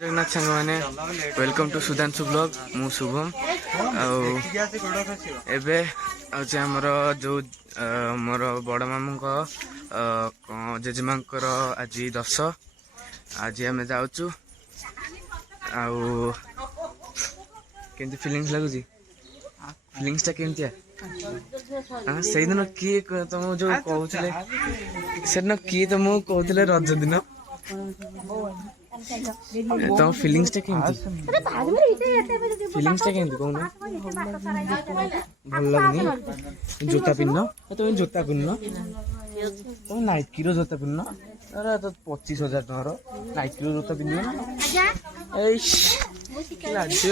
जगन्नाथ सांग मैंने welcome to Sudhanshu blog मु शुभम एबे आमर जो मोर बड़ मामू जेजेमांकर आज 10 आज आम जाऊँ आमती फिलिंग्स लगुच फिलिंग्सटा केमती से दिन किए तुम जो कहते से दिन किए तुमको कहते रज दिन तुम फिलिंग्सटा केमती फिलिंग्सटा केमती कहून भल लगनी जोता पिन्न तुम जोता पिन्न तुम नाइकी जोता पिन्न अरे तो 25,000 टकर नाइकी जोता पिन्न राज्य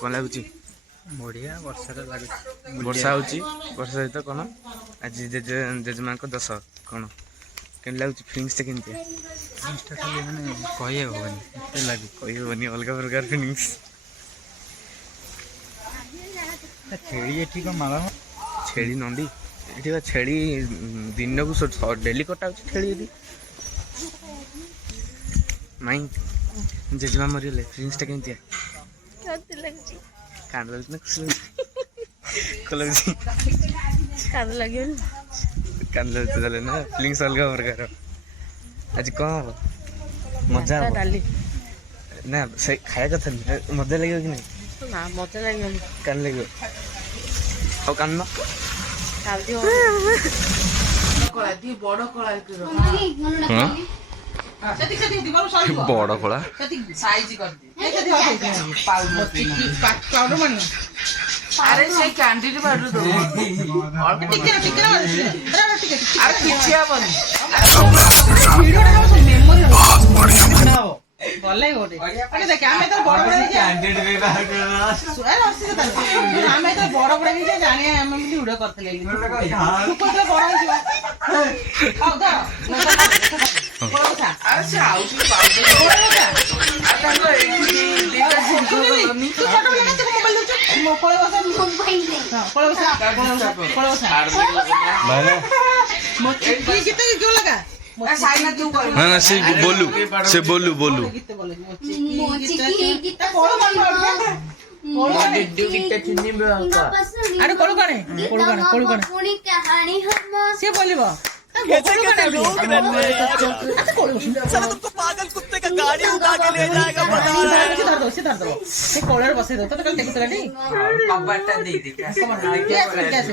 कौन लगुच बढ़िया वर्षा लगुच वर्षा वर्षा सहित कौन आज जेजेमा 10 कौन के लगुच फिलिंग्स केमती खाली मैंने कही लगे कहनी अलग प्रकार फिलिंग्स छेड़ी ये मार छेड़ी नंदी ये छेड़ी दिन को डेली कटा छेड़ी माई जेजेमा मरीगले फिलिंग्सटा केमती कांद लगुच ना खुशी लगुच कांद लगे कांद लगुच ना फिलिंग्स अलग प्रकार आज कौन हम मजा डाली ना से खाया कथा मजा लगे कि नहीं ना मजा लगे कान लगे और कान ना बड़ कला अरे से कैंडी बाडू दो और टिके अरे पीछे आबनी बहुत बढ़िया गले गोटे अरे देख आमे तो बड़ बड़ कैंडिडेट रे सुए रसी तो आमे तो बड़ बड़ ही जाने हम वीडियो करथले ऊपर तो बड़ हो आओ दा अरे से आउ की बात आता तो एक दीटा सिंको करनी तू फोटो लेना तो मोबाइल दे मोबाइल हां पड़े बसा मैंने ये कितने क्यों लगा साइड में क्यों कर ना ना से बोलू अरे कोड़ कने पुनी कहानी हम से बोलबो तुमको पागल कुत्ते का गाड़ी उठा के ले जाएगा सीधा दो से कॉलर बसे दो तो कल देखो तो नहीं बाबाटा दे दे कैसे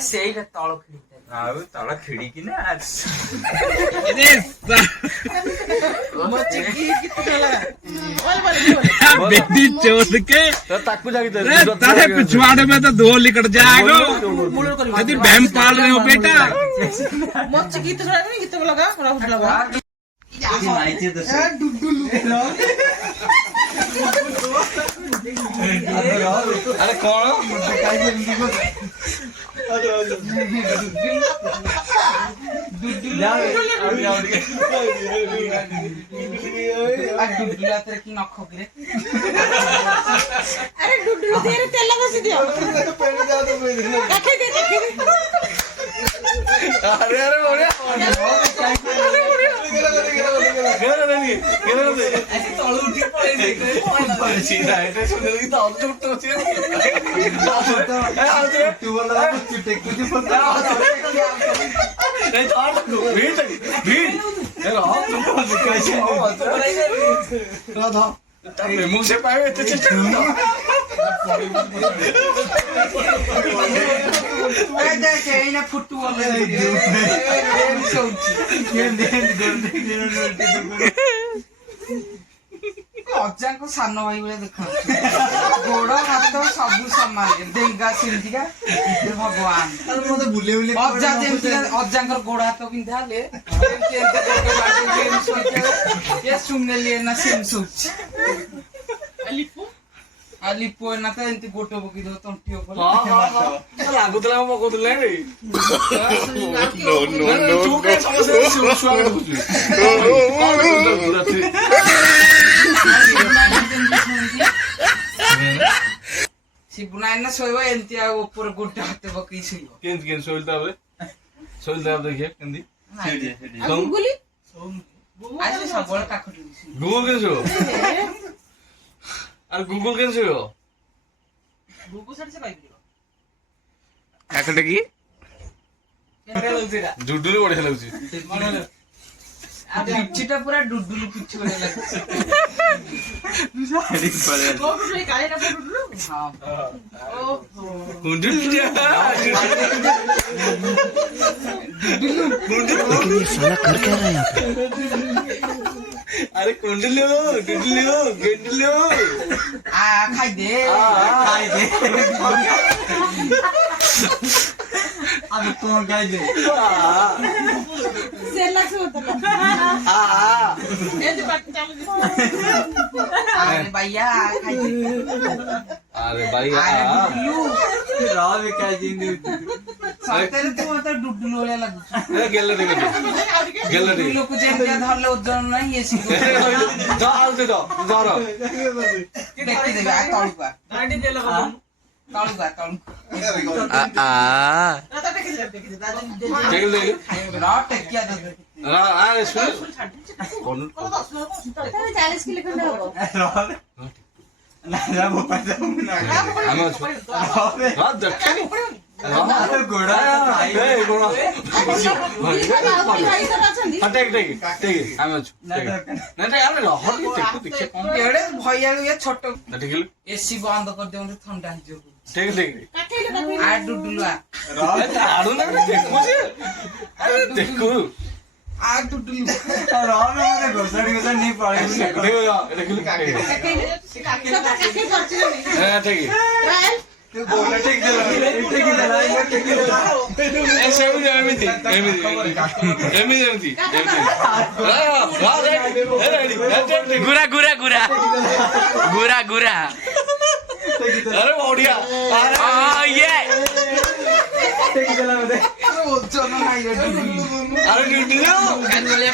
सही का तळ खिड़ी तल खिड़ी की ना बेटी चोद के तारे पिछवाड़े में तो 2 लिकट जाएगा यदि बहम पाल रहे हो बेटा मच्छी गीत सुना नहीं गीत लगा राहुल लगा अरे कौन अरे डुडू तेरे तेल बस दियो अरे अरे मुझे पाए ଏଇନା ଫୁଟବଲ ଅଜାଙ୍କ ସାନ ଭାଇ ଭଳିଆ ଦେଖାଉଛି ଗୋଡ ହାତ ସବୁ ସମାନ ଡେଙ୍ଗା ସେମିତିକା ଭଗବାନ ଅଜା ଯେମିତିକା ଅଜାଙ୍କର ଗୋଡ ହାତ ପିନ୍ଧା ହେଲେ ଶୁଣିଲି ନା ସେମିତି ଶୋଉଛି ଆଉ ଲିପୁ ଏନା ତ ଏମିତି ଗୋଟ ପକେଇ ଦବ ତଣ୍ଟି ଉପରେ ଲାଗୁଥିଲା ମୁଁ ପକଉଥିଲି ଶିବୁନା ଏନା ଶୋଇବ ଏମିତି ଆଉ ଉପରେ ଗୋଟେ ହାତ ପକେଇ ଶୋଇବ କେମିତି କେମିତି ଶୋଇଲି ତାପରେ ଦେଖିବା କେମିତି ଆଜି ସବୁବେଳେ କାଖ ଗୁଗୁଲ କେମିତି ଶୋଇବ আর গুগল কেন ছিল ଗୁଗୁ ସେଠି ସେ ପାଇପାରିବ কাকটা কি জুডুলি বড়িয়া লাগুଛି ଆଉ ପିଚିଟା ପୁରା ଡୁଡୁଲୁ ପିଚି ଭଳିଆ ଲାଗୁଛି আরে কুন্ডলিও ডুডলিও গেন্ডলিও খাইদে আমি তোমার গাই দে আরে ভাইয়া খাইদে আরে ভাই রাবে গাই দিন ସତରେ ତୁ ମତେ ଡୁଡୁଲୁ ଭଳିଆ ଲାଗୁଛୁ গেল ঠিক আছে গেল ঠিক ଲୋକ ଯେମିତିଆ ଧରିଲେ ଓଜନ ନାହିଁ ଇଏ ଶିଖୁ যাও তো ধর ଦେଖିଦେବେ ଆଉ ତଳୁକୁ ଟେକିଆ ଦେବେ আরে শুন 40 কিলো খଣ୍ଡে হবো না যাবো পাইছো না আমি আছি গোড়া এই গোড়া ଅଛନ୍ତି হটে টেক আমি আছি না টেক আরে হট দেখে কম ଏଡେ ଭଇଆକୁ ଇଏ ଛୋଟ না টেকিল ଏସି ବନ୍ଦ କରିଦିଅ ମତେ ଥଣ୍ଡା ହେଇଯିବ টেক କାଠେଇଲେ ଆ ଡୁଡୁଲୁ আরো না দেখুছি আরে দেখু ଆ ଡୁଡୁଲୁ রাবে মানে গোসাড়ি গোসাড়ি নি পড়ে দেখো এটা কি କାଠେଇ ପଡୁଛି ନା হ্যাঁ ঠিক ଟ୍ରାଏଲ ତୁ ବୋଲେ ଠିକ ଦେଲା ଠିକ ଦେଲା ଠିକ ଦେଲା ଏ ସେମିତି ଏମିତି ଗୁରା ଗୁରା ଗୁରା ଗୁରା ଗୁରା ଆରେ ବଢିଆ ଇଏ ଠିକ ଦେଲା ମତେ ଓଜନ ନାହିଁ ଡୁଡୁଲୁ ଆରେ ଡୁଡୁଲୁ କାନୁଳିଆ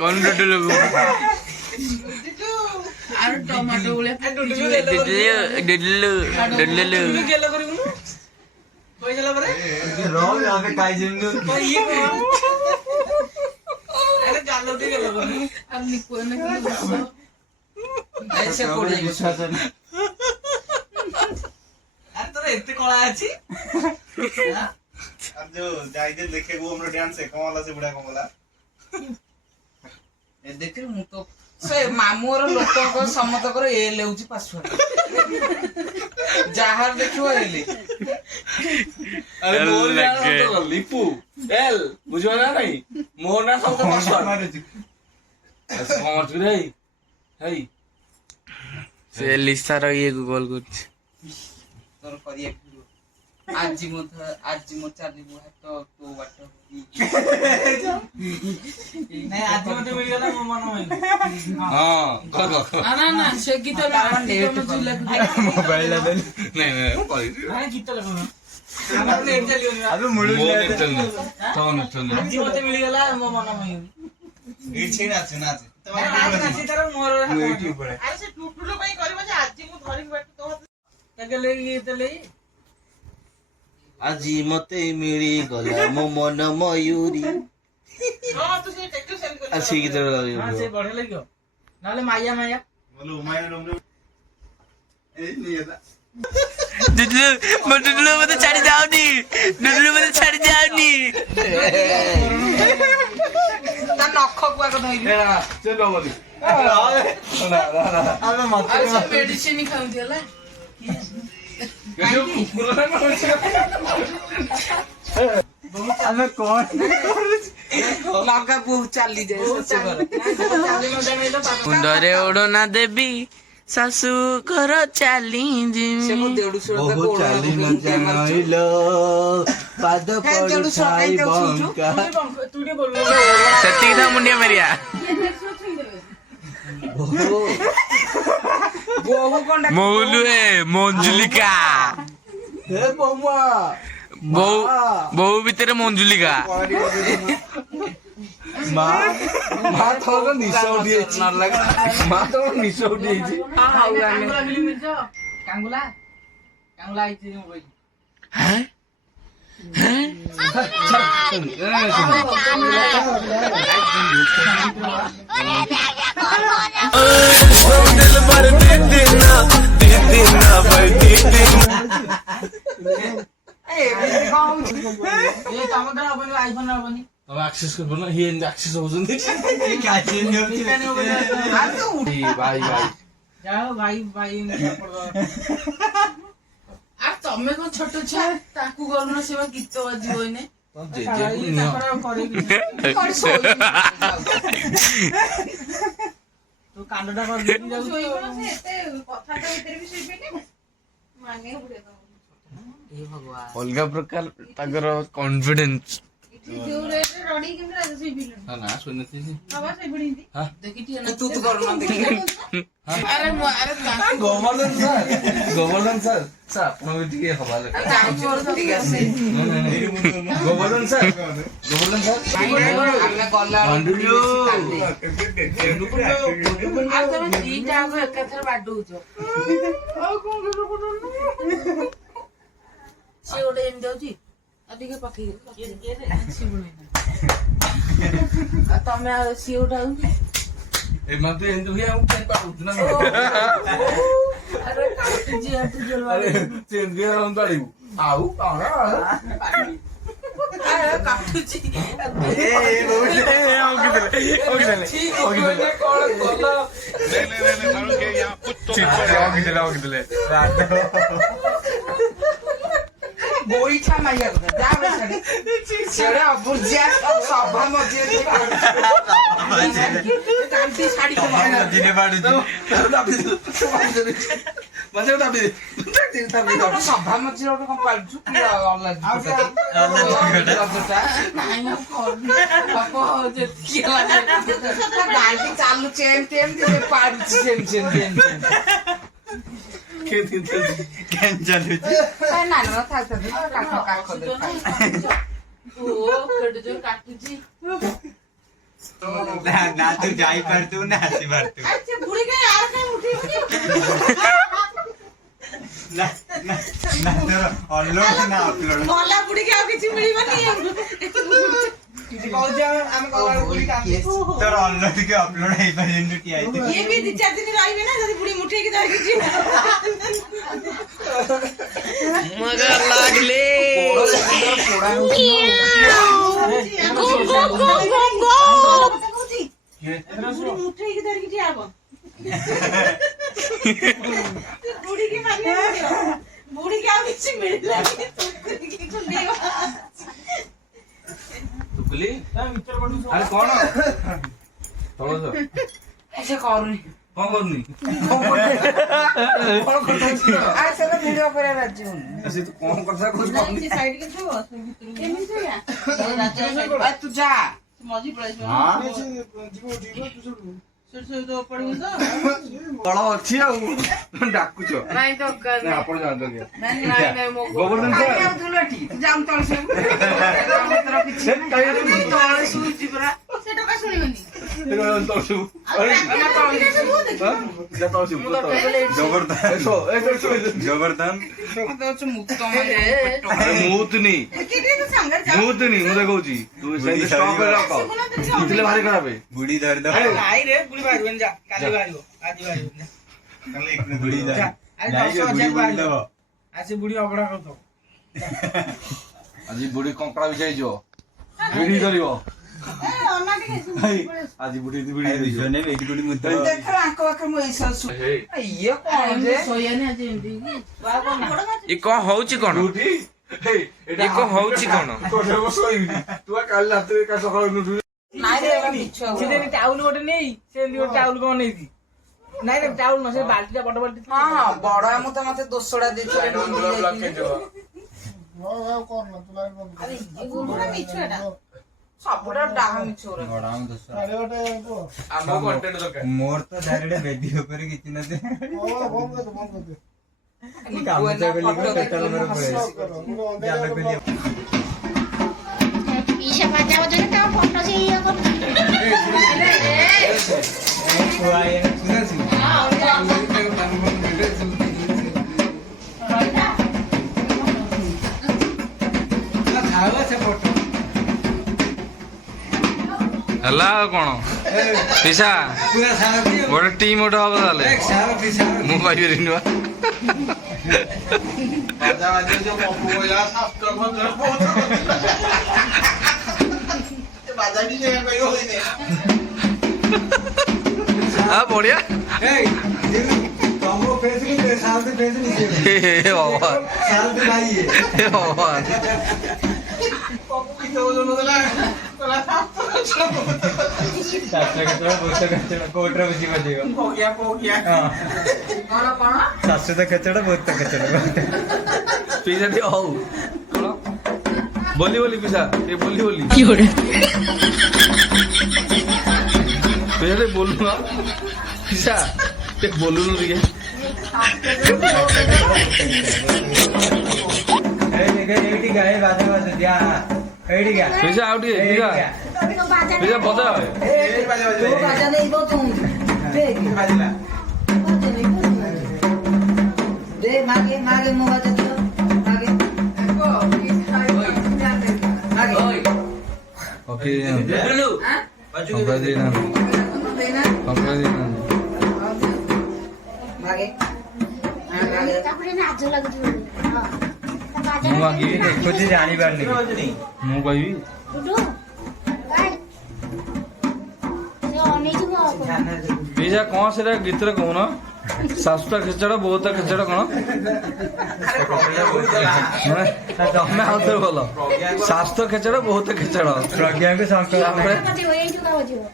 କଣ ଡୁଡୁଲୁ আর টমেটো গুলো ଡୁଡୁଲୁ গেল করিবু কই গেল পরে রাবে আবে গাই দিন ইয়ে আরে গাল উঠে গেল আপনি কোন না কি বলছো এসে পড়ে গেছে আর তোর এতে কলা আছে আর जो जाइदे देखे वो हमरा डांस है कमला से बुढ़ा कमला ଏ ଦେଖେ ମୁଁ ତ ସେ ମାମୁଁର ଲୋକଙ୍କ ସମସ୍ତଙ୍କର ଏ ଲେଉଛି ପାସୱାର୍ଡ ଯାହାର ଦେଖିବ ଏଲେ ଆରେ ମୋର ନା ଲିପୁ ଏଲ ବୁଝିବ ନା ନାଇଁ ମୋ ନା ସବୁ ପାସୱାର୍ଡ କମର୍ସ ରେ ହେଇ ସେ ଲିସାର ଇଏ ଗୁଗଲ କରୁଛି ତୋର କରିବାକୁ ପଡିବ ଆଜି ମୋ ଚାଲିବୁ ହାତ ତୋ ବାଟ ନାଇଁ ଆଜି ମତେ ମିଳିଗଲା ମୋ ମନ ମାଇଲା ହଁ ନା ନା ସେ ଗୀତ ମୋବାଇଲ ଲେ ନାଇଁ ନାଇଁ ପଳି ଗୀତ ଲେଖୁନ ଆମର ନେଟ ଚାଲିବନି ଆବେ ମୁଳୁ ମୋ ନେଚଲ ଆଜି ମତେ ମିଳିଗଲା ମୋ ମନ ମାଇଲା इच्छे नाचे नाचे ନାଚି ତାର ମୋର ମୁଁ ୟୁଟ୍ୟୁବ ରେ ଆରେ ସେ ଟୁଟୁଲ ପାଇଁ କରିବ ଯେ ଆଜି ମୁଁ ଧରିକି ବାଟ ତୋ ତାକେ ଲାଗି ଗୀତ ଲାଗି আজি মতে মিলি গলা মো মন ময়ূরী ହଁ ତୁ ସେ ଟେକ୍ଟୁ ସେଣ୍ଡ କରି আর সেই গীতটা ହଁ লাগিও ସେ ବଢିଆ ଲାଗିବ ନହେଲେ ମାୟା ମାୟା बोलो उमाय रूम रे ए नहीं आता ଡୁଡୁଲୁ ମତେ ଛାଡି ଯାଉନି ଡୁଡୁଲୁ ମତେ ଛାଡି ଯାଉନି ତା ନଖ କୁଆକ ଧଇଲି ସେ ନବନି ଆମେ ମତେ ମେଡିସିନ ଖାଉନ୍ତି ହେଲା ଆମେ କଣ ଲଗା ବହୁତ ଚାଲିଯାଏ ମୁଣ୍ଡରେ ଓଢଣା ଦେବି ଶାଶୁ ଘର ଚାଲି ବହୁ ଚାଲି ନ ଜାଣିଲ ପାଦ ପଡୁଥାଏ ବଙ୍କା ସେତିକି ଥା ମୁଣ୍ଡିଆ ମାରିଆ ମଉଲୁ ମଞ୍ଜୁଲିକା ହେ ବମା ବୋଉ ଭିତରେ ମଞ୍ଜୁଲିକା ମା ମା ତୋର ନିଶ ଉଠିଯାଇଛି ମା ତୋର ନିଶ ଉଠିଯାଇଛି କାଙ୍ଗୁଲା କାଙ୍ଗୁଲା ଆଇଛି ମୁଁ କହିଲି ଆକ୍ସେସ୍ କରିବ ନା ହି ଏମିତି ଆକ୍ସେସ୍ ହଉଛନ୍ତି ଭାଇ ଭାଇ ଯାଅ ଭାଇ ଭାଇ আর ତମେ କଣ ଛୋଟ ଛୁଆ ତାକୁ କରୁନ ସେ ବା ଗୀତ ବାଜିବ ଏଇନେ ଜେଜେକୁ ନିଅ ତୁ କାଣ୍ଡଟା କରିଦେଇକି ଯାଉଛୁ ଅଲଗା ପ୍ରକାର ତାଙ୍କର କନଫିଡେନ୍ସ ନା ଶୁଣିଥିଲି ତୁ କରୁନ ଆରେ ଗୋବର୍ଦ୍ଧନ ସାର୍ ସାର୍ ଆପଣଙ୍କୁ ଟିକେ ହବା ଗୋବର୍ଦ୍ଧନ ସାର୍ ଆମେ ଗଲା ତମେ ଦିଟା ଆଗ ଏକାଥରେ ବାଡଉଛ ସେ ଗୋଟେ ଏମିତି ଯାଉଛି ଆଉ ଟିକେ ପକେଇ ତମେ ଆଉ ସିଏ ଗୋଟେ ଆଉଛି ଏମାନେ ଏମିତି ହୁଏ ଆଉ କେମିତି ପାରୁଛୁ ନା ଆରେ କାଟୁଛି ହାତ ଜୋର ସେମିତି ପାଳିବୁ ଆଉ କଣ କାଟୁଛି ଗୋଇଠା ମାରିବା କଥା ସେଟା ଅବୁର୍ଜିଆ ସଭା ମଝିରେ କାନ୍ତି ଛାଡି ସଭା ମଝିରେ ଗୋଟେ କଣ ପାଲୁଛୁ ଗାଡି ଚାଲୁଛି ଏମିତି ଏମିତି ପାରୁଛି ସେମିତି ସେମିତି କାଟୁଛି ନା ତୁ ଯାଇପାରୁଥିବୁ ନା ଆସିପାରୁଥିବୁ ନା ତୋର ଅନଲୋଡ ନା ଅପଲୋଡ ଗଲା ବୁଡିକି ଆଉ କିଛି ମିଳିବନି ତୋର ଅନଲୋଡ କି ଅପଲୋଡ ହେଇପାରିବନି ଠିଆ ହେଇଛି ଇଏ ବି 2-4 ଦିନ ରହିବେ ନା ଯଦି ବୁଢୀ ମୁଠେଇକି ଧରିକି ଯିବ ଲାଗଲେ ମୁଠେଇକି ଧରିକି ଠିଆ ହବ ବୁଢୀକି ମାରିବାକୁ ପଡିବ ବୁଢୀକି ଆଉ କିଛି ମିଳିଲାନି ଆରେ କଣ ସେ କରୁନି କଣ କରୁନି ସେଟା ଭିଡିଓ କରିବା ରାଜି ହଉନି ସେ ତୁ କଣ କଥା କହୁଛୁ ତୁ ଯା ମଝି ପଳେଇ ତଳ ଅଛି ଆଉ ଡାକୁଛ ନାଇଁ ତ ଆପଣ ଜାଣନ୍ତି ଗୋବର୍ଦ୍ଧନ ତଳେ ଶୁଛି ପରା ସେ ଟଙ୍କା ଶୁଣିବନି ଜବରଦସ୍ତ ମୁତୁନି ମୁଁ ଦେଖଉଛି ତୁ ଭାରି ଖରାପ ବୁଢୀ ଧରିଦବ ନାଇଁ ରେ ବୁଢୀ ବାହାରିବନି ଯା କାଲି ବାହାରିବ ଆଜି ବାହାରିବନି ବୁଢୀ ଯା ଆଜି 10,000 ବାହାରିବ ଆଜି ବୁଢୀ ଅବଢା ଖାଉଥିବ ଆଜି ବୁଢୀ କଙ୍କଡା ବିଛାଇଯିବ ଭିଡି କରିବ ଅନା ଆଜି ବୁଢୀ ଦେଇଛ ନେ ଏଇଠି କୋଠି ମୁତ ଦେଖ ଆଙ୍କ ପାଖରେ ମୁଁ ଏଇ ଶାଶୁ ଇଏ କଣ ଯେ ଶୋୟାନି ଆଜି ଏମିତି ଏ କଣ ହଉଛି କଣ ଏ କଣ ହଉଛି କଣ ଶୋଇବି ତୁ କାଲି ରାତିରେ କାଲି ସକାଳୁ ଉଠୁ ନାଇଁ ରେ ଏରା ମିଛ ଟାଉଲ ଗୋଟେ ନେଇ ସେ ଗୋଟେ ଟାଉଲ କଣ ନେଇଛି ନାଇଁ ନାଇଁ ଟାଉଲ ନ ସେ ବାଲ୍ଟିଟା ବଡ ବାଲ୍ଟି ହଁ ହଁ ବଡ ଆମ ତ ମତେ ଦୋଷଟା ଦେଇଥିଲେ ଆରେ ଇଏ ଗୁଡା ମିଛ ଏଟା ସବୁଟା ଡାହା ମିଛ ଗୁରା ଆମ କଣ୍ଟେଣ୍ଟ ଦରକାର ମୋର ତ ଡାଇରେକ୍ଟ ବେଦି ଉପରେ କିଛି ନଥାଏ ପିସା ବାଜା ବଜେ ତା ଫଟୋ ସେ ଇଏ କରୁଛି ହେଲା ଆଉ କଣ ପିସା ଗୋଟେ ଟିମ୍ ଗୋଟେ ହବ ତାହେଲେ ମୁଁ କହିପାରିବିନି ବା ବଢିଆ କୋଟରେ ବୁଝି ଶାଶୁ ତ ଖେଚଡ ବହୁତ ଖେଚଡ ପିସା ଟିକେ ହଉ କଣ ବୋଲି ବୋଲି ପିସା ଟିକେ ବୋଲି ବୋଲି ପିସା ଟିକେ ବୋଲୁ ନା ପିସା ଟିକେ ବୋଲୁନୁ ଟିକେ ଏଇଠି ଗାଏ ବାଜା ବାଜା ଯା ଏଇଠି ଗା ପିସା ଆଉ ଟିକେ ପିସା ପିସା ବଜା ବାଜା ନେଇବ ତୁ ଦେ ମାगे ମାगे ମୋ ବାଜା ଦିଅ ମାगे ମାगे ତାପରେ ନାଜ ଲାଗୁଛି ମୁଁ ମାଗିବି ଦେଖୁଛି ଜାଣିପାରୁନି ମୁଁ କହିବି ଗୁଡୁ କାଇଁ ସେ ଅନେଇଥିବ ପିସା କଣ ସେଟା ଗୀତରେ କହୁନ ଶାଶୁଟା ଖେଚଡ ବୋହୁଟା ଖେଚଡ କଣ ତମେ ଆଉ ଥରେ ଭଲ ଶାଶୁ ଖେଚଡ ବହୁତ ଖେଚଡ ପ୍ରଜ୍ଞାକୁ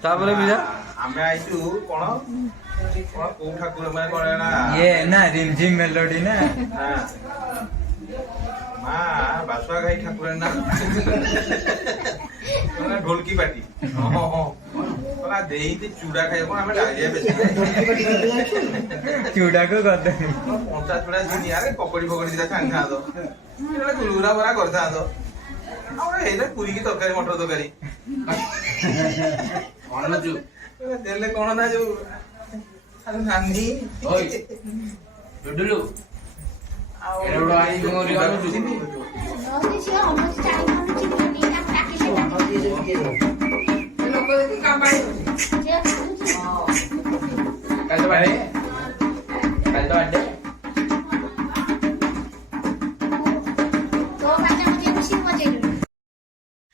ତାପରେ ପିସା ଆମେ ଆଇଛୁ କଣ କୋଉ ଠାକୁର ମାନେ କଣ ଇଏ ନା ରିମଝିମ ମେଲୋଡି ନା ମା ବାସୁଆ ଘାଇ ଠାକୁର ନା ଢୋଲକି ପାଟି ଦେଇ ଚୁଡା ଖାଇବ ଆମେ ଡାଳିଆ ବେଶୀ ଚୁଡାକୁ କରିଦେ ପଞ୍ଚା ଚୁଡା ଆରେ ପକୋଡି ଫକୋଡି ଦିଟା ଛାଣିଥାନ୍ତ ଗୁଲଗୁରା ବରା କରିଥାନ୍ତ ଆମର ହେଇଲେ ପୁରୀକି ତରକାରୀ ମଟର ତରକାରୀ ଦେଲେ କଣ ନା ଯୋଉ ନାନ୍ଦି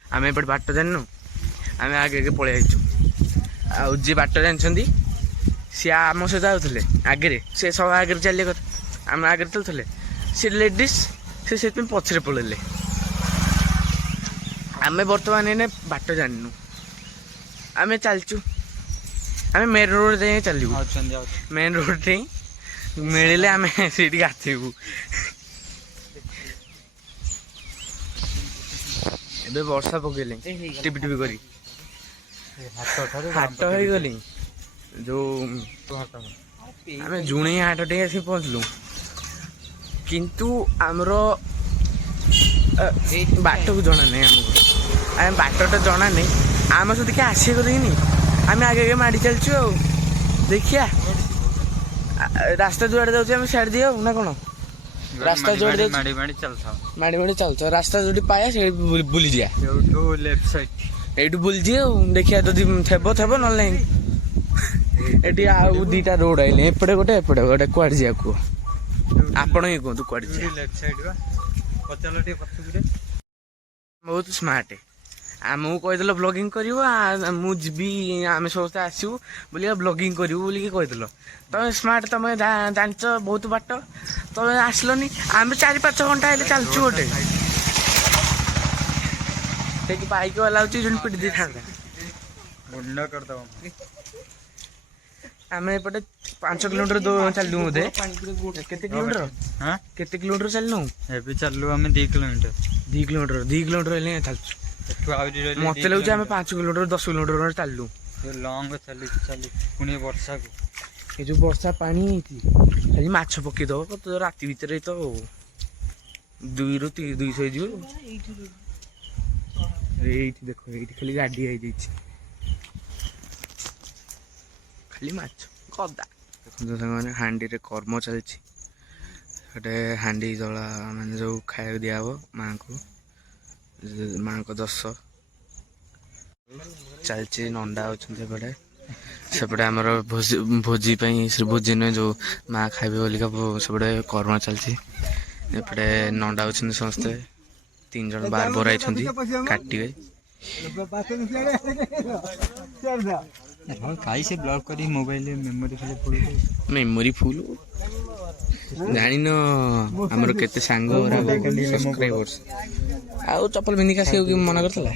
ଆମେ ଏପଟେ ବାଟ ଜାଣିନୁ ଆମେ ଆଗେ ଆଗେ ପଳେଇ ଆସିଛୁ ଆଉ ଯିଏ ବାଟ ଜାଣିଛନ୍ତି ସିଏ ଆମ ସହିତ ଆଉଥିଲେ ଆଗରେ ସେ ସବୁ ଆଗରେ ଚାଲିବା କଥା ଆମେ ଆଗରେ ଚାଲୁଥିଲେ ସେ ଲେଡ଼ିସ୍ ସେ ସେଥିପାଇଁ ପଛରେ ପଳେଇଲେ ଆମେ ବର୍ତ୍ତମାନ ଏଇନେ ବାଟ ଜାଣିନୁ ଆମେ ଚାଲିଛୁ ଆମେ ମେନ୍ ରୋଡ଼ ଯାଇ ଚାଲିବୁ ମେନ୍ ରୋଡ଼ରେ ହିଁ ମିଳିଲେ ଆମେ ସେଇଠି ଗାଧେଇବୁ ଏବେ ବର୍ଷା ପକେଇଲେ ଟିପି ଟିପି କରି ହାଟ ହେଇଗଲି ଯୋଉ ଆମେ ଜୁଣେଇ ହାଟ ଟିକେ ଆସି ପହଞ୍ଚିଲୁ କିନ୍ତୁ ଆମର ବାଟକୁ ଜଣା ନାହିଁ ଆମକୁ ଆମେ ବାଟଟା ଜଣା ନାହିଁ ଆମ ସହିତ କିଏ ଆସିବାକୁ ଦେଇନି ଆମେ ଆଗେ ଆଗେ ମାଡ଼ି ଚାଲିଛୁ ଆଉ ଦେଖିଆ ରାସ୍ତା ଯୁଆଡ଼େ ଯାଉଛି ଆମେ ସିଆଡ଼େ ଦିଅ ନା କ'ଣ ରାସ୍ତା ଯୁଆଡ଼େ ଯାଉଛି ମାଡ଼ି ମାଡ଼ି ଚାଲୁଛ ରାସ୍ତା ଯୋଉଠି ପାଇବା ସେଇଠି ବୁଲିଯିବା ଲେଫ୍ଟ ସାଇଡ୍ ଏଇଠୁ ବୁଲିଯିବା ଆଉ ଦେଖିବା ଯଦି ଥେବ ନହେଲେ ନାହିଁ ଏଠି ଆଉ ଦିଟା ରୋଡ ଆଇଲେ ଏପଟେ ଗୋଟେ କୁଆଡେ ଯିବା କୁହ ଆପଣ ହିଁ କୁହନ୍ତୁ କୁଆଡେ ଯିବା ଲେଫ୍ଟ ସାଇଡ୍ ବା ପଚାରିଲ ଟିକେ ପଛକୁ ବହୁତ ସ୍ମାର୍ଟ ଆମକୁ କହିଦେଲ ବ୍ଲଗିଂ କରିବ ମୁଁ ଯିବି ଆମେ ସମସ୍ତେ ଆସିବୁ ବୋଲି ବ୍ଲଗିଂ କରିବୁ ବୋଲିକି କହିଦେଲ। ତମେ ସ୍ମାର୍ଟ, ତମେ ଜାଣିଛ ବହୁତ ବାଟ, ତମେ ଆସିଲନି। ଆମେ 4-5 ଘଣ୍ଟା ହେଲେ ଚାଲୁଛୁ ଗୋଟେ ସେଇଠି ବାଇକ୍ ବାଲା ହଉଛି ଜଣେ ପିଟି ଦେଇଥାନ୍ତା। ଆମେ ଏପଟେ 5 କିଲୋମିଟର ଚାଲିଲୁ ବୋଧେ। କେତେ କିଲୋମିଟର ଚାଲିଲୁ? ଏବେ ଚାଲିଲୁ ଆମେ 2 କିଲୋମିଟର। 2 କିଲୋମିଟର ହେଲେ ଚାଲୁଛୁ। ମତେ ଲାଗୁଛି ଆମେ 5 କିଲୋମିଟର 10 କିଲୋମିଟର ଚାଲିଲୁ। ଲଙ୍ଗ ଚାଲି ପୁଣି ବର୍ଷାକୁ ଏ ଯୋଉ ବର୍ଷା ପାଣି ହେଇଛି ଖାଲି ମାଛ ପକେଇଦବ ତ ରାତି ଭିତରେ ତ 200 ରୁ 200 ହେଇଯିବ। ଏଇଠି ଦେଖ, ଏଇଠି ଖାଲି ଗାଡି ହେଇଯାଇଛି, ଖାଲି ମାଛ ଗଦା। ଦେଖନ୍ତୁ ସାଙ୍ଗମାନେ ହାଣ୍ଡିରେ କର୍ମ ଚାଲିଛି। ଗୋଟେ ହାଣ୍ଡି ଜଳା ମାନେ ଯୋଉ ଖାଇବାକୁ ଦିଆହବ ମାଙ୍କ ଦଶ ଚାଲିଛି। ନଣ୍ଡା ଅଛନ୍ତି ଏପଟେ, ସେପଟେ ଆମର ଭୋଜି ପାଇଁ ଭୋଜି ନୁହେଁ ଯୋଉ ମା ଖାଇବେ ବୋଲିକା ସେପଟେ କର୍ମ ଚାଲିଛି। ଏପଟେ ନଣ୍ଡା ଅଛନ୍ତି ସମସ୍ତେ, 3 ଜଣ ବାର୍ବର ଆଇଛନ୍ତି କାଟିବେ। ଖାଇ ସେ ବ୍ଲଗ କରି ମୋବାଇଲରେ ମେମୋରି ଫୁଲ ଜାଣିନ ଆମର କେତେ ସାଙ୍ଗ ସବସ୍କ୍ରାଇବର୍ସ। ଆଉ ଚପଲ ପିନ୍ଧିକି ଆସିବାକୁ କି ମନା କରିଥିଲା?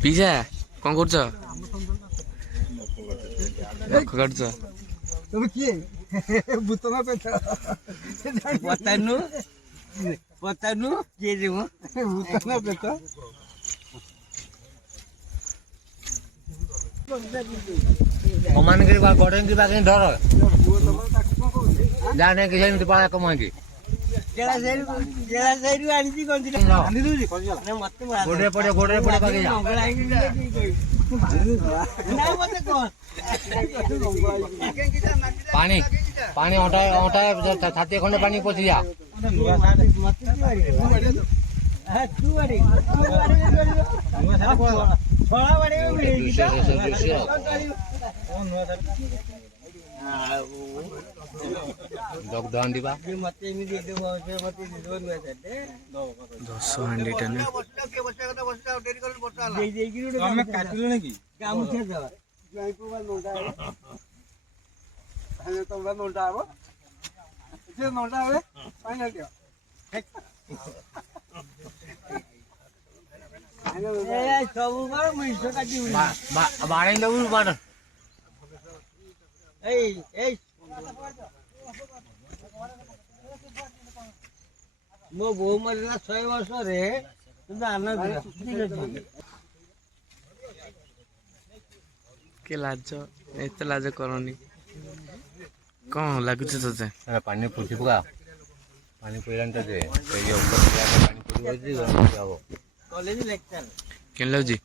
ପିସା କଣ କରୁଛ? ନଖ କାଟୁଛ? ପଚାରୁନୁ କିଏ ଯିବ କମାନିକି ଗଡ଼େଇକି ବାକି ଧର ଯାହା ନାହିଁ କିଛି ଏମିତି ପାଳା କମାଇକି ଗୋଡ଼ରେ ପଡେ ବାକି ପାଣି ଅଣ୍ଟା ଛାତିଏ ଖଣ୍ଡେ ପାଣି ପଶିଯା। ଦଗ୍ଧ ହାଣ୍ଡିବା 10 ହାଣ୍ଡିଟା ନା କାଟିଲୁଣି କି? ବାড়াই দেবো বাড় ମୋ ବୋଉ ମରିଲା 100 ବର୍ଷରେ କିନ୍ତୁ କି ଲାଜ, ଏତେ ଲାଜ କରନି। କଣ ଲାଗୁଛି ତତେ? ପାଣି ପୁଷି ପକା, ପାଣି ପଇଲାନି ତ ଯେ ପାଣି ପଡ଼ିବ ହବ କଲେଜ ଲେକ୍ଚର କେନ୍ ଲାଗୁଛି?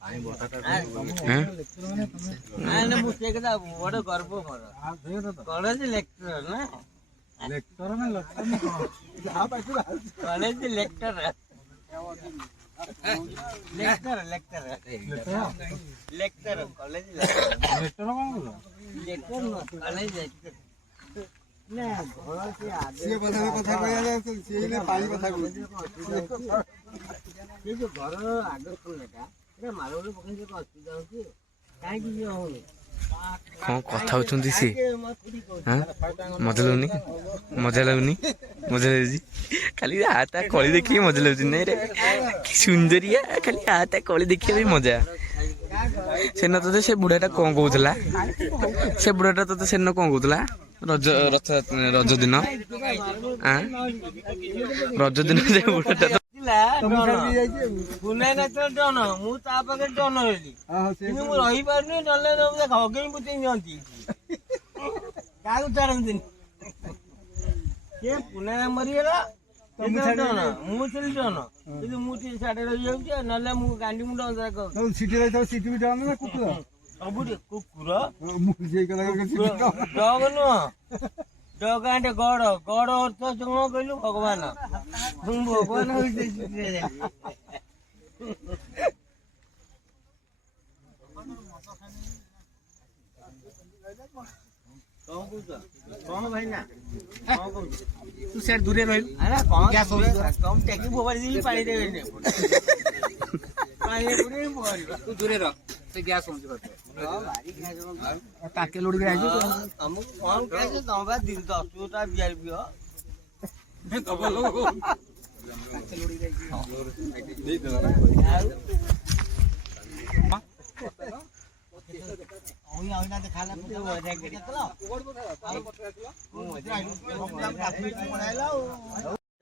ମୁଁ ସେ କଥା ବଡ ଗର୍ବ ମୋର। କଲେଜ ଲେକ୍ଚର ନା କଲେଜ ଲେକ୍ଚର କଲେଜ ଘରର ଆଗ ଖୋଲାଟା ମାର୍ବଲ ପକେଇ ଅସୁବିଧା ହଉଛି କାହିଁକି ହଉନି? କଣ କଥା ହଉଛନ୍ତି ସେ? ମଜା ଲାଗୁନି? ମଜା ଲାଗୁଛି ଖାଲି ତା କଳି ଦେଖିକି ମଜା ଲାଗୁଛି। ନାଇଁ ରେ କି ସୁନ୍ଦରିଆ, ଖାଲି ତା କଳି ଦେଖିବା ପାଇଁ ମଜା। ସେନ ତତେ ସେ ବୁଢାଟା କଣ କହୁଥିଲା? ସେ ବୁଢାଟା ତତେ ସେନ କଣ କହୁଥିଲା? ରଜ ଦିନ ସେ ବୁଢାଟା ମୁଁ ତା ପାଖରେ ଡନ ହେଲି କିନ୍ତୁ ମୁଁ ରହିପାରୁନି। ନହେଲେ ହଗେଇ ବୁଝେଇ ନିଅନ୍ତି, କାହାକୁ ଛାଡନ୍ତିନି। କିଏ ପୁନା ମରିଗଲା ମୁଁ ଥିଲି ଡନ, କିନ୍ତୁ ମୁଁ ଟିକେ ସାଡେ ରହିଯାଉଛି। ନହେଲେ ମୁଁ ଗାଣ୍ଡି ମୁଣ୍ଡ ସବୁଠି କୁକୁର ଡଗ ନୁହଁ, ଡଗ ଆଣ୍ଡେ ଗଡ ଅର୍ଥ କଣ କହିଲୁ? ଭଗବାନ। ଭଗବାନ କଣ କହୁଛ କଣ ଭାଇନା କଣ କହୁଛ ତୁ ସିଆଡେ ଦୂରରେ ରହିବୁ। ଆରେ କଣ ଗ୍ୟାସ୍ କମ ଟେକି ଫୋପାଡ଼ି ଦେବି ପାଣି ଦେବେନି ପାଣିରେ ପୁରେଇ ଫୋପାଡ଼ିବା ତୁ ଦୂରରେ ରହ ସେ ଗ୍ୟାସ୍ ହଉଛି ଟାଙ୍କେ ଲୋଡିକି ଆସିଛୁ ତମକୁ କଣ ଗ୍ୟାସ୍ ତମ ବା 10ଟା ବିଆର ପିଅ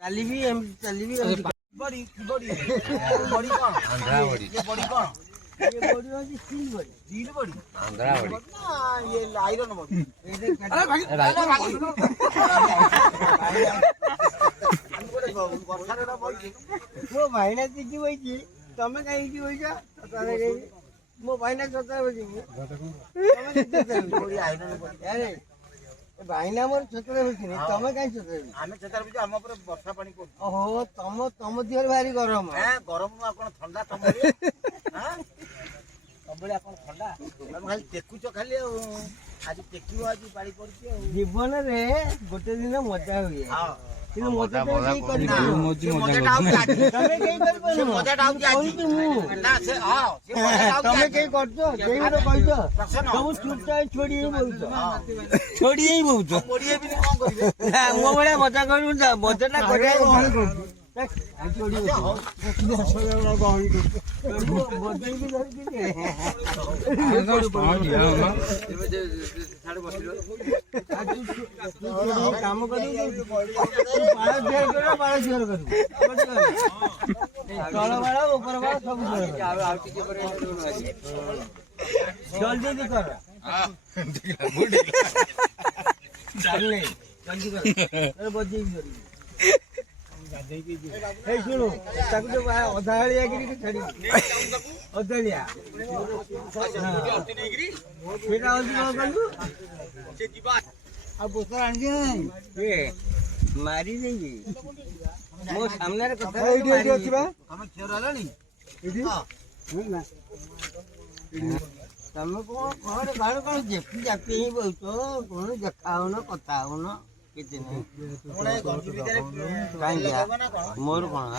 ଚାଲିବି ଏମିତି ଚାଲିବି ବଡି ବଡି ବଡି କଣ ଆନ୍ଧ୍ରା ବଡି ଇଏ ବଡି କଣ ଇଏ ବଡି ହଉଛି steel body steel body Andhra body ନା ଇଏ ଆଇରନ୍ ବଡି ମୋ ଭାଇନା ତିକି ବଇଛି ତମେ କାହିଁକି ବଇଛ ମୋ ଭାଇନା ଛତା ବଇଛି ଭାଇନା ମୋର ଛତରେ ବସିନି ତମେ କାହିଁ ଛତରେ ଆମେ ଛତରେ ବସିଛୁ ଆମ ଉପରେ ବର୍ଷା ପାଣି ପଡୁଛି ଓହୋ ତମ ଦେହରେ ଭାରି ଗରମ ଗରମ ନୁହଁ କଣ ଥଣ୍ଡା ତମଭଳିଆ ତମଭଳିଆ କଣ ଥଣ୍ଡା ତମେ ଖାଲି ଟେକୁଛ ଖାଲି ଆଉ ଆଜି ଟେକିବ ଆଜି ପାଣି ପଡୁଛି ଆଉ ଜୀବନରେ ଗୋଟେ ଦିନ ମଜା ହୁଏ କିନ୍ତୁ ମଜା ତ କେହି କରିପାରିବେନି ତମେ କେହି କରିପାରିବନି ତମେ କେହି କରୁଛ କେହି ଗୋଟେ କହିଛ ସବୁ ଚୁପଚାପ ଛୋଡି ହିଁ ବହୁଛ ଛୋଡି ହିଁ ବହୁଛ ମୋ ଭଳିଆ ମଜା କରିବୁ ମଜାଟା କରିବାକୁ କାମ କରିବୁ ତଳ ବାଳ ଉପର ବାଳ ସବୁ ଜଲ୍ଦି କର ଜଲ୍ଦି କର ବଜେଇକି କରିବୁ এই শুনো তাকে তো অধাড়িয়া গিরি ছাড়িবি অধাড়িয়া সেটা হচ্ছে কଣ କହିଲୁ ଆଉ ବୋତଲ ଆଣିଛି ନାହିଁ ମାରି ଦେଇଛି ମୋ ସାମ୍ନାରେ କଥା ଏଇଠି ଏଇଠି ଅଛି ବା ତମେ କ୍ଷୀର ହେଲାଣି ଏଇଠି ତମେ କଣ କଣ ଯେପି ଜାପି ହିଁ ବଉଛ କଣ ଦେଖା ହଉନ କଥା ହଉନ କିଛି ନାହିଁ କାହିଁକି ମୋର କଣ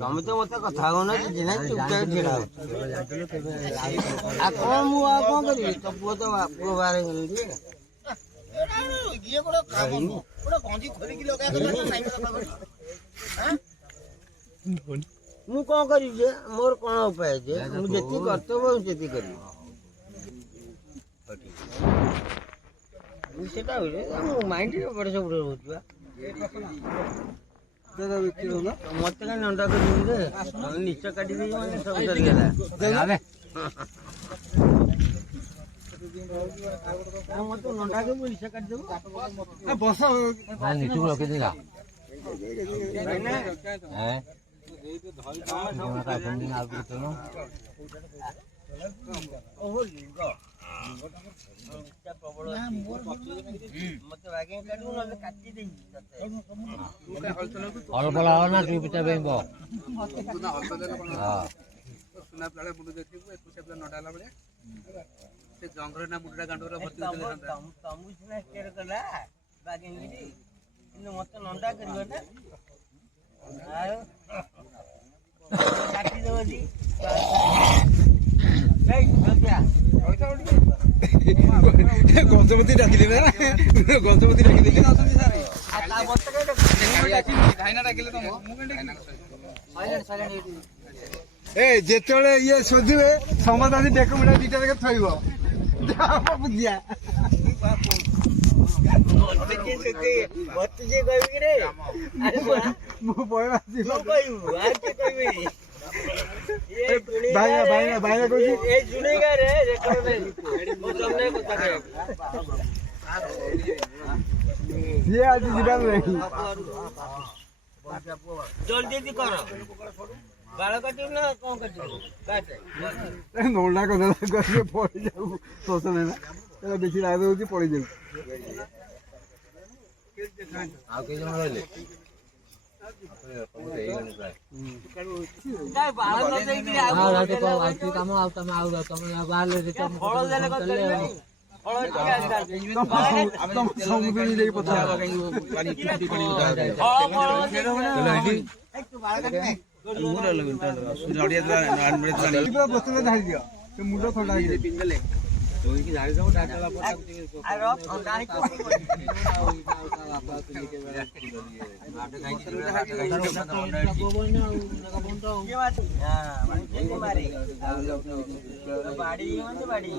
ତମେ ତ ମତେ କଥା ହଉନ କିଛି ନାହିଁ ଚୁପଚାପ ଛିଡା ହଉଛ ଆଉ କଣ ମୁଁ ଆଉ କଣ କରିବି ତ ପୁଅ ତ ପୁଅ ବାହାର ହେଇଗଲି ମୁଁ କଣ କରିବି ଯେ ମୋର କଣ ଉପାୟ ଯେ ମୁଁ ଯେତିକି କର୍ତ୍ତବ୍ୟ ମୁଁ ସେତିକି କରିବି ସେଟା ମାଇଣ୍ଡ ଏପଟ ସେପଟ ରହୁଛି ବା ମତେ କାହିଁ ନଣ୍ଡା କରିବି ରେ ନିଚ କାଟିଦେଇ ମାନେ ସବୁ ସରିଗଲା ମତେ ନଣ୍ଡା କରିବୁ ନିଚ କାଟିଦେବୁ ବସ ନିଚକୁ ରଖିଦେଲା ଓହୋ ଲିଙ୍ଗ ମତେ ବାଗେଇ କାଟିବୁ ନହେଲେ କାଟି ଦେଇଛି ଅଳ୍ପ ଲାଗ ନା ତୁ ପିତା ପାଇଁ ବ ତମକୁ ସିନା କେର କଲା ବାଗେଇକିରି କିନ୍ତୁ ମତେ ନଣ୍ଡା କରିବ ନା ଆଉ କାଟିଦେବ ଜି ଗଜପତି ଡାକିଦେବେ ଗଜପତି ଡାକିଦେଲେ ଏ ଯେତେବେଳେ ଇଏ ଶୋଧିବେ ସମସ୍ତେ ଆସି ଡେକ ମିଠା ଦିଟା ଦେଖେ ଥୋଇବ ବୁଝିଆ ମତେ ଯିଏ କହିବି କି ରେ ମୁଁ ପଳେଇବା କହିବୁ ଆଉ କିଏ କହିବି ଭାଇନା କହୁଛି ଏ ଜୁନେଗା ରେ ରେକର୍ଡ ନାହିଁ ମୁଁ ତମନେ କଥା କହିବି ସିଏ ଆଜି ଯିବାର ନାହିଁ ଜଲ୍ଦି କର ବାଳ କାଟିବୁ ନା କଣ କାଟିବୁ କାଟେ ନଣ୍ଡା କରିଦେଲା ପଳେଇ ଯାଉ ଶୋଷ ନେଲା ବେଶୀ ରାଗ ହଉଛି ପଳେଇ ଯାଉ ଆଉ କେଇ ଜଣ ରହିଲେ କାମ ଆଉ ତମେ ବାହାରିଲେ ଫଳ ଦେଲେ ମୁଣ୍ଡ ଥଣ୍ଡା ହେଇଯାଏ ବାଡି